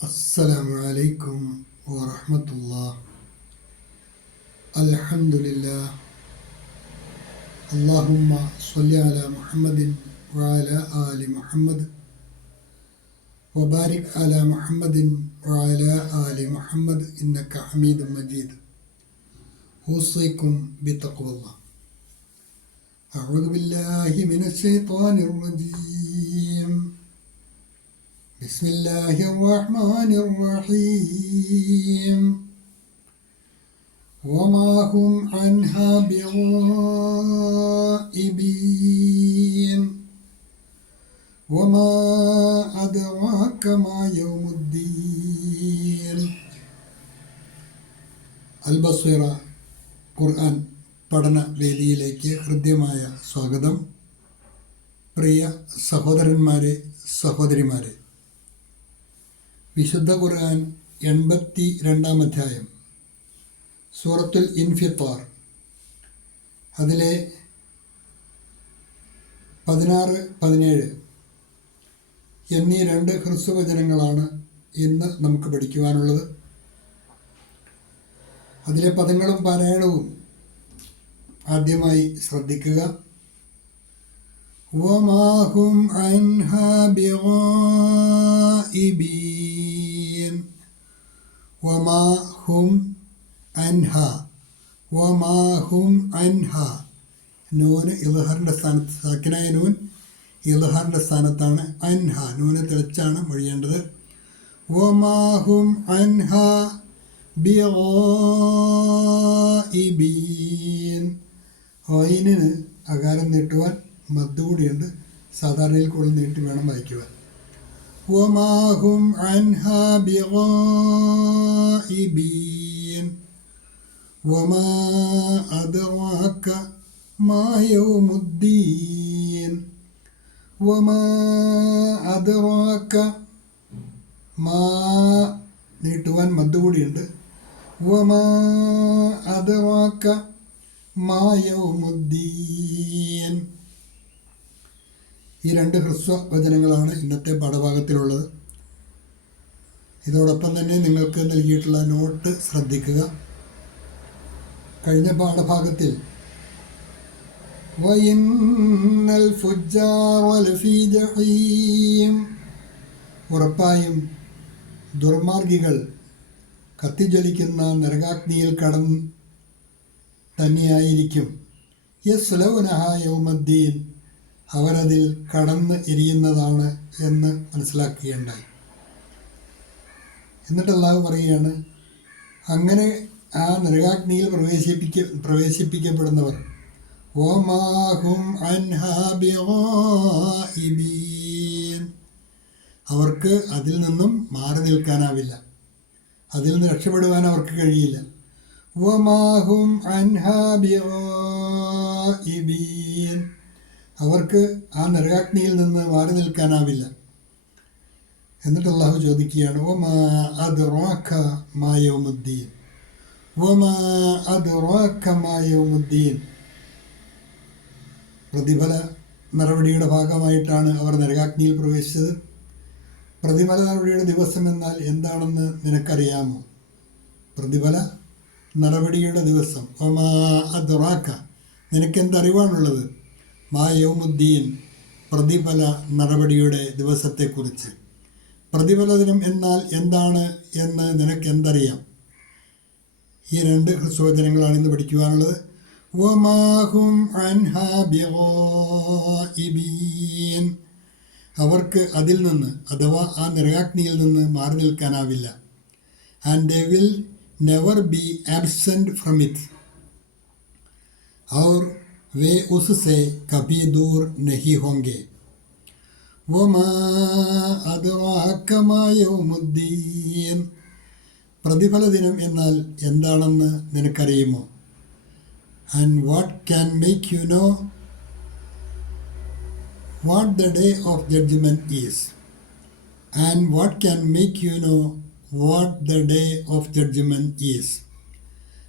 അസ്സലാമു അലൈക്കും വറഹ്മത്തുള്ളാഹി. അൽഹംദുലില്ലാഹ്. അല്ലാഹുമ്മ സ്വല്ലി അലാ മുഹമ്മദിൻ വഅലാ ആലി മുഹമ്മദ് വബാരിക് അലാ മുഹമ്മദിൻ വഅലാ ആലി മുഹമ്മദ് ഇന്നക ഹമീദും മജീദ്. ഊസിക്കും ബിത്തഖ്വല്ലാഹ്. അഊദു ബില്ലാഹി മിനശ് ശൈത്വാനിർ റജീം. بسم الله الرحمن الرحيم. وما هم عنها بغائبين. وما أدراك ما يوم الدين. അൽബസ്വറ ഖുർആൻ പഠന വേദിയിലേക്ക് ഹൃദ്യമായ സ്വാഗതം. പ്രിയ സഹോദരന്മാരെ, സഹോദരിമാരെ, വിശുദ്ധ ഖുർആൻ 82-ാം അധ്യായം സൂറത്തുൽ ഇൻഫിത്താർ, അതിലെ 16-17 എന്നീ 2 ഹ്രസ്വവചനങ്ങളാണ് ഇന്ന് നമുക്ക് പഠിക്കുവാനുള്ളത്. അതിലെ പദങ്ങളും പാരായണവും ആദ്യമായി ശ്രദ്ധിക്കുക. وما هم عنها بغائبين. وما هم عنها. وما هم عنها. നൂന് ഇൽഹാറിൻ്റെ സ്ഥാനത്ത്, സാക്കിനായ നൂൻ ഇൽഹാറിൻ്റെ സ്ഥാനത്താണ്. അൻഹ നൂന് തെളിച്ചാണ് മൊഴിയേണ്ടത്. وما هم عنها بغائبين. ഹൈനിന് അകാരം നീട്ടുവാൻ മദ് കൂടിയുണ്ട്. സാധാരണയിൽ കൂടുതൽ നീട്ടി വേണം വായിക്കുവാൻ. وما هم عنها بغائبين. وما أدراك ما يوم الدين. وما أدراك മാ നീട്ടുവാൻ മദ് കൂടിയുണ്ട്. وما أدراك ما يوم الدين. ഈ 2 ഹ്രസ്വവചനങ്ങളാണ് ഇന്നത്തെ പാഠഭാഗത്തിലുള്ളത്. ഇതോടൊപ്പം തന്നെ നിങ്ങൾക്ക് നൽകിയിട്ടുള്ള നോട്ട് ശ്രദ്ധിക്കുക. കഴിഞ്ഞ പാഠഭാഗത്തിൽ വഇന്നൽ ഫുജ്ജാറ ലഫീ ജഹീം, ഉറപ്പായും ദുർമാർഗികൾ കത്തിജ്വലിക്കുന്ന നരകാഗ്നിയിൽ കടന്ന് തന്നെയായിരിക്കും. യസ്ലൗനഹാ യൗമദ്ദീൻ, അവരതിൽ കടന്ന് എരിയുന്നതാണ് എന്ന് മനസ്സിലാക്കുകയുണ്ടായി. എന്നിട്ട് അല്ലാഹു പറയുകയാണ്, അങ്ങനെ ആ നരകാഗ്നിയിൽ പ്രവേശിപ്പിക്കപ്പെടുന്നവർ വമാ ഹും അൻഹാ ബിഗായിബീൻ, അവർക്ക് അതിൽ നിന്നും മാറി നിൽക്കാനാവില്ല, അതിൽ നിന്ന് രക്ഷപ്പെടുവാൻ അവർക്ക് കഴിയില്ല. വമാ ഹും അൻഹാ ബിഗായിബീൻ, അവർക്ക് ആ നരകാഗ്നിയിൽ നിന്ന് മാറി നിൽക്കാനാവില്ല. എന്നിട്ട് അല്ലാഹു ചോദിക്കുകയാണ്, വമാ അദ്റാക മാ യൗമുദ്ദീൻ. വമാ അദ്റാക മാ യൗമുദ്ദീൻ, പ്രതിഫല നടപടിയുടെ ഭാഗമായിട്ടാണ് അവർ നരകാഗ്നിയിൽ പ്രവേശിച്ചത്. പ്രതിഫല നടപടിയുടെ ദിവസം എന്നാൽ എന്താണെന്ന് നിനക്കറിയാമോ? പ്രതിഫല നടപടിയുടെ ദിവസം. വമാ അദ്റാക, നിനക്കെന്തറിവാണുള്ളത്? മാ യൗമുദ്ദീൻ, പ്രതിഫല നടപടിയുടെ ദിവസത്തെക്കുറിച്ച്. പ്രതിഫല ദിനം എന്നാൽ എന്താണ് എന്ന് നിനക്ക് എന്തറിയാം? ഈ 2 ഹ്രസ്വവചനങ്ങളാണ് ഇന്ന് പഠിക്കുവാനുള്ളത്. വമാ ഹും അൻഹാ ബിഗായിബീൻ, അവർക്ക് അതിൽ നിന്ന് അഥവാ ആ നരകാഗ്നിയിൽ നിന്ന് മാറി നിൽക്കാനാവില്ല. And they will never be absent from it. और वे उससे कभी दूर नहीं होंगे. वमा अद्राक मा यौमुद्दीन, പ്രതിഫല ദിനം എന്നാൽ എന്താണെന്ന് നിനക്കറിയുമോ? And what can make you know what the day of judgement is. And what can make you know what the day of judgement is.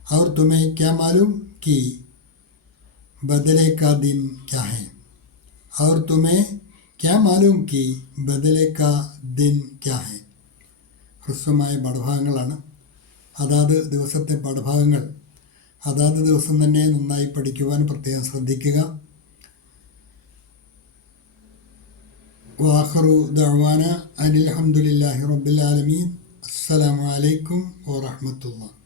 और तुम्हें क्या मालूम कि बदले का दिन क्या है. और तुम्हें क्या मालूम कि बदले का दिन क्या है. ഹ്രസ്വമായ പാഠഭാഗങ്ങളാണ്. അതാത് ദിവസത്തെ പാഠഭാഗങ്ങൾ അതാത് ദിവസം തന്നെ നന്നായി പഠിക്കുവാൻ പ്രത്യേകം ശ്രദ്ധിക്കുക. വാഖിറു ദഅ്വാന അനിൽ ഹംദുലില്ലാഹി റബ്ബിൽ ആലമീൻ. അസ്സലാമു അലൈക്കും വറഹ്മത്തുള്ളാഹി.